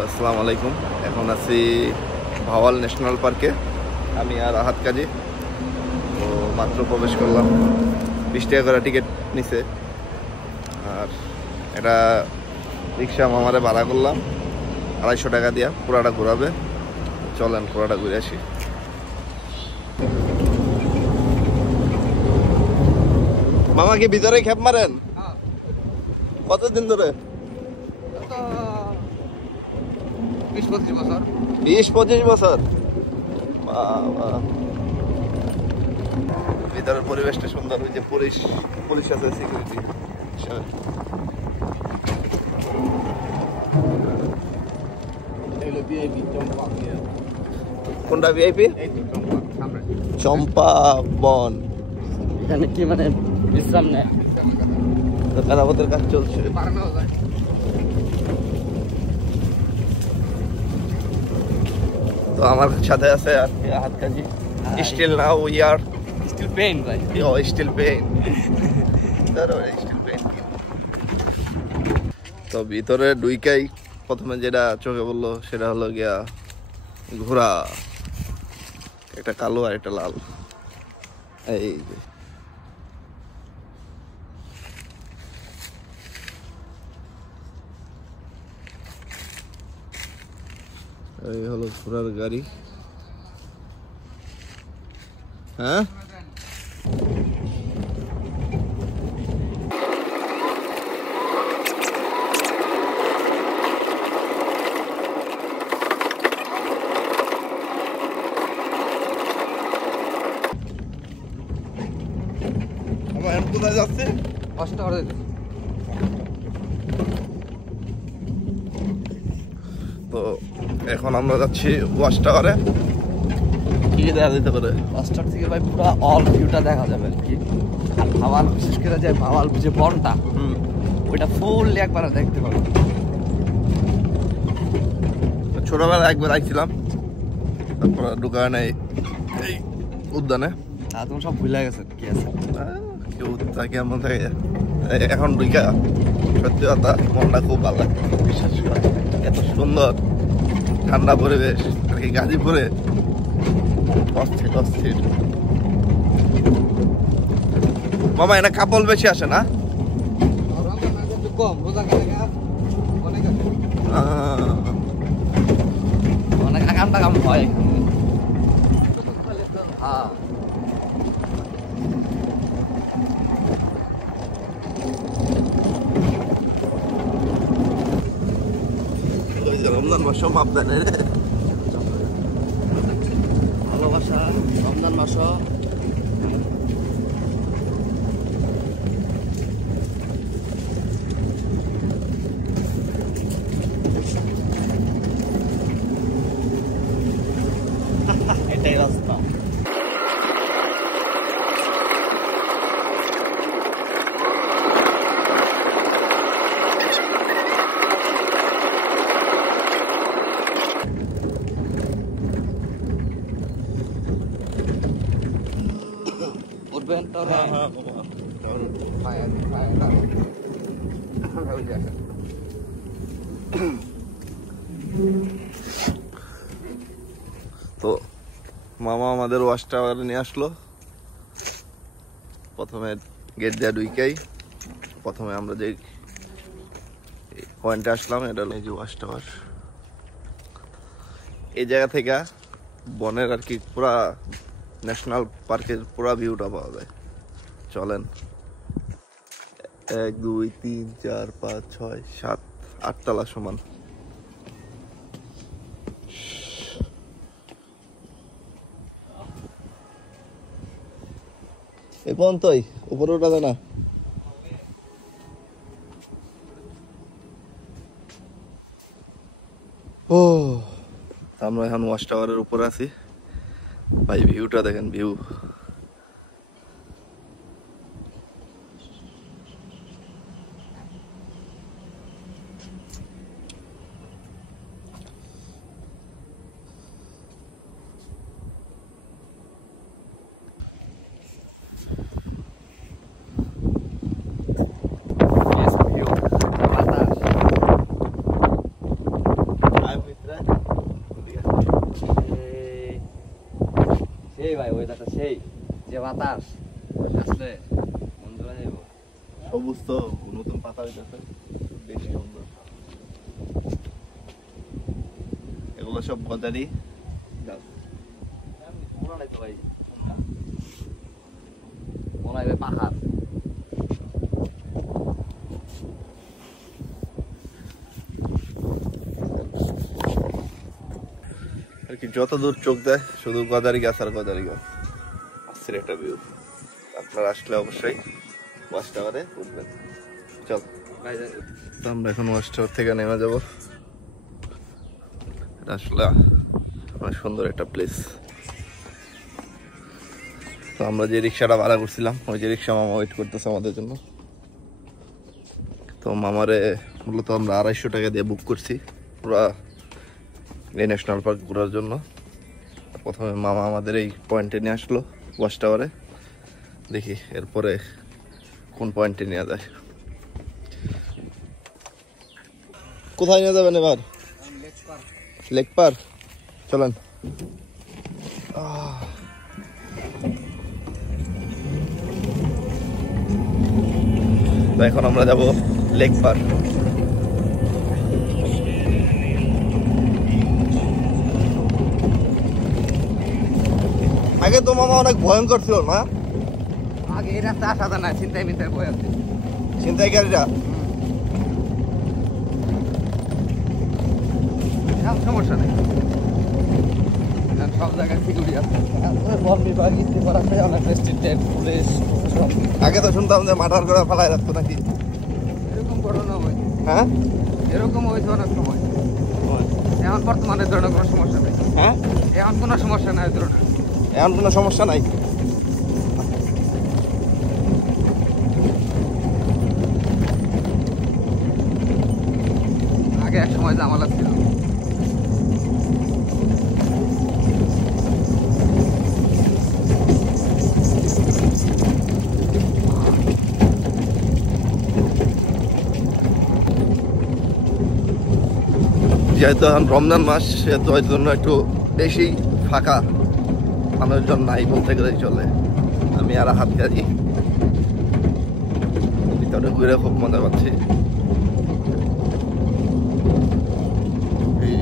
আসসালামু আলাইকুম। এখন আছি ভাওয়াল ন্যাশনাল পার্কে, আমি আর আহাত কাজী। তো মাত্র প্রবেশ করলাম, 20 টাকা করে টিকিট নিছে। আর এটা রিক্সা মামারে ভাড়া করলাম 250 টাকা দিয়া, পুরাটা ঘোরাবে। চলেন পুরাটা ঘুরে আসি। মামা কি ভিতরে খেপ মারেন? কতদিন ধরে? 20-25 বছর। 20-25 বছর। ভিতরের পরিবেশটা সুন্দর, ওই যে পুলিশ আছে, সিকিউরিটি। কোনটা ভিআইপি? চম্পা বন। এখানে কি মানে বিশ্রাম নেয়? মেরামতের কাজ চলছে। তো আমার সাথে আছে আর আহাত কাজী। Still now we are still pain ভাই। Still pain. তো ভিতরে দুইকাই প্রথমে যেটা চোখে বললো সেটা হলো গিয়া ঘোড়া, একটা কালো আর একটা লাল। এই যে এই হলো ঘোড়ার গাড়ি। হ্যাঁ, কোথায় যাচ্ছে? তো এখন আমরা যাচ্ছি ওয়াচ টাওয়ারে। কি দেখা যেতে পারে ওয়াচ টাওয়ার থেকে ভাই পুরো অল ভিউটা দেখা যাবে আর কি। আর ভাওয়াল, বিশেষ করে যে ভাওয়াল যে বনটা, ওইটা ফুললি একবার দেখতে পারো। ছোটবেলা একবার আইছিলাম, তারপর ঢুকা নেই এই উদ্যানে। আর তুমি সব ভুলে গেছে কি আছে। কেউ থাকে এমন থাকে। এখন ঢুকা সত্যি কথা মনটা খুব ভালো লাগে। বিশেষ করে এত সুন্দর ঠান্ডা পরিবেশ আর কি, গাজীপুরে অস্থির অস্থির। মামা এটা কাপল বেশি আসে না? অনেক আগাম টাগাম হয়। হ্যাঁ, রমজান মাস মাপদানে ভালোবাসা রমজান মাস। এটাই রাস্তা। উঠবেন তো? তো মামা আমাদের ওয়াচ টাওয়ারে নিয়ে আসলো। প্রথমে গেট দেওয়া ঢুইকাই প্রথমে আমরা যে পয়েন্টে আসলাম, এটা হলো এই যে ওয়াচ টাওয়ার। এই জায়গা থেকে বনের আর কি পুরা ন্যাশনাল পার্কের পুরা ভিউটা পাওয়া যায়। চলেন 1 2 3 4 5 6 7 8 তলা সমান। এই পর্যন্তই, উপরে ওঠা যায় না। ও আমরা এখন ওয়াচ টাওয়ারের উপরে আছি ভাই। ভিউটা দেখেন, ভিউ বাতাস আসলে মন জোড়া যাইব। সবুজ তো নতুন পাতা হইতেছে, বেশি সুন্দর। এগুলো সব গজারি গাছ। মনে নাই তো ভাই, মনে হয় পাহাড়। আর কি যত দূর চোখ দেয় শুধু গজারি গাছ আর গজারি গাছ। আজকের একটা ভিউ, আপনারা আসলে অবশ্যই ওয়াচ টাওয়ারে উঠবেন। চল তো আমরা এখন ওয়াচ টাওয়ার থেকে নেমে যাবো। এটা আসলে অনেক সুন্দর একটা প্লেস। তো আমরা যে রিক্সাটা ভাড়া করছিলাম, ওই যে রিক্সা মামা ওয়েট করতেছে আমাদের জন্য। তো মামারে মূলত আমরা 250 টাকা দিয়ে বুক করছি পুরা এই ন্যাশনাল পার্ক ঘোরার জন্য। প্রথমে মামা আমাদের এই পয়েন্টে নিয়ে আসলো ওয়াচ টাওয়ারে, দেখি এরপরে কোন পয়েন্টে নিয়ে যায়। কোথায় নিয়ে যাবেন এবার? লেক পার্ক চলেন। তো এখন আমরা যাব লেক পার্ক। আগে তো মামা অনেক ভয়ঙ্কর ছিল না? আগে এই রাস্তা আসা যায় না, চিন্তায় মিন্তায় বয়ে আছে ছিনতাইকারীরা। সমস্যা নেই, সব জায়গায় সিকিউরিটি আছে। বন বিভাগ, ইস্তিফার আছে, অনেক রেস্ট্রিক্টেড পুলিশ সব। আগে তো শুনতাম যে মার্ডার করে ফেলায় রাখতো নাকি? এরকম ঘটনা হয়, হ্যাঁ এরকম হয়েছে অনেক সময়। এখন বর্তমানে ধরনের কোনো সমস্যা নেই। হ্যাঁ এখন কোনো সমস্যা নাই ধরনের। এখন কোনো সমস্যা নাই। আগে এক সময় জামালা ছিল। যেহেতু এখন রমজান মাস, সেহেতু ওই জন্য একটু বেশি ফাঁকা, মানুষজন নাই বলতে গেলেই চলে। আমি আর হাত কাজি ভিতরে ঘুরে খুব মজা পাচ্ছি। এই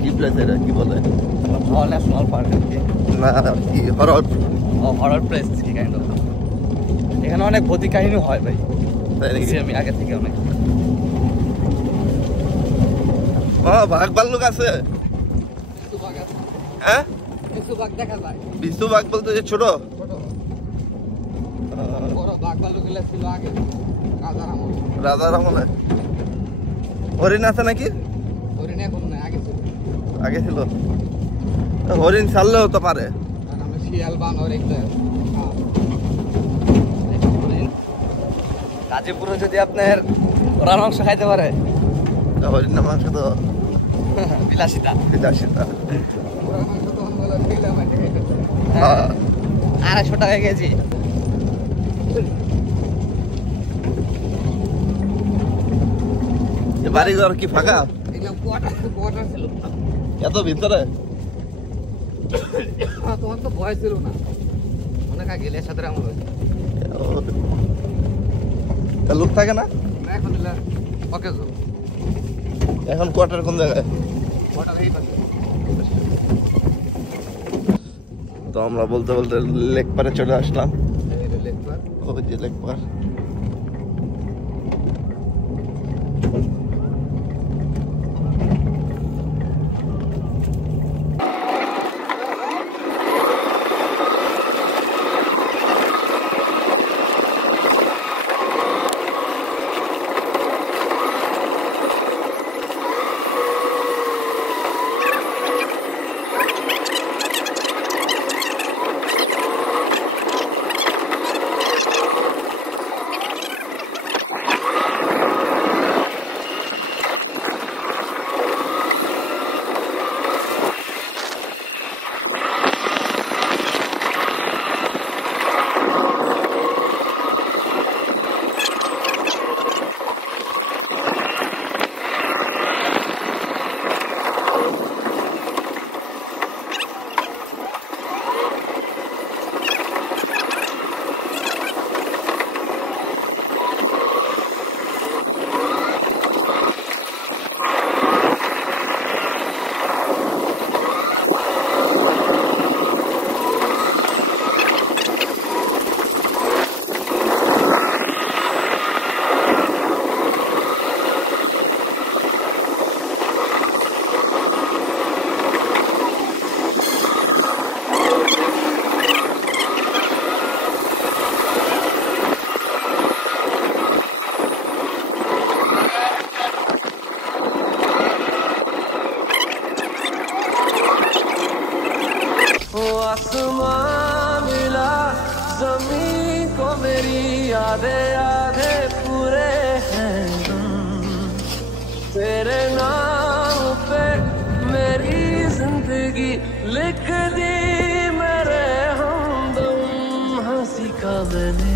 কি প্লেস এটা, কি বলে? ন্যাশনাল পার্ক আর কি, না কি হরর? হরর প্লেস কি কাইন্ড অফ। এখানে অনেক ভৌতিক কাহিনী হয় ভাই, তাই নাকি? আমি আগে থেকে অনেক। বাঘ ভাল্লুক আছে? হ্যাঁ কিছু বাঘ দেখা যায়। বিশু বাঘ বলতে যে ছোট বড় বাঘ ভাল্লুক ছিল আগে রাজার আমলে। রাজার আমলে হরিণ আছে নাকি? হরিণ এখন নাই, আগে ছিল। আগে ছিল। হরিণ ছাড়লেও তো পারে। আমি শিয়াল বানর একটা গাজীপুরে যদি আপনার ওরা মাংস খাইতে পারে, হরিণ মাংস তো বিলাসিতা। বিলাসিতা। 250 টাকা কেজি। বাড়িঘর কি ফাঁকা? কোয়ার্টার ছিল। এত ভিতরে তোমার তো ভয় ছিল না, অনেক আগে এর সাথে আমার হয়েছে। লোক থাকে না এখন ওকে এখন? কোয়ার্টার কোন জায়গায়? কোয়ার্টার এই পাশে। তো আমরা বলতে বলতে লেক পারে চলে আসলাম। লেক পার, ওই যে লেক পার। तेरे नाम पे मेरी जिंदगी लिख दी मेरे हमदम हंसी का मैंने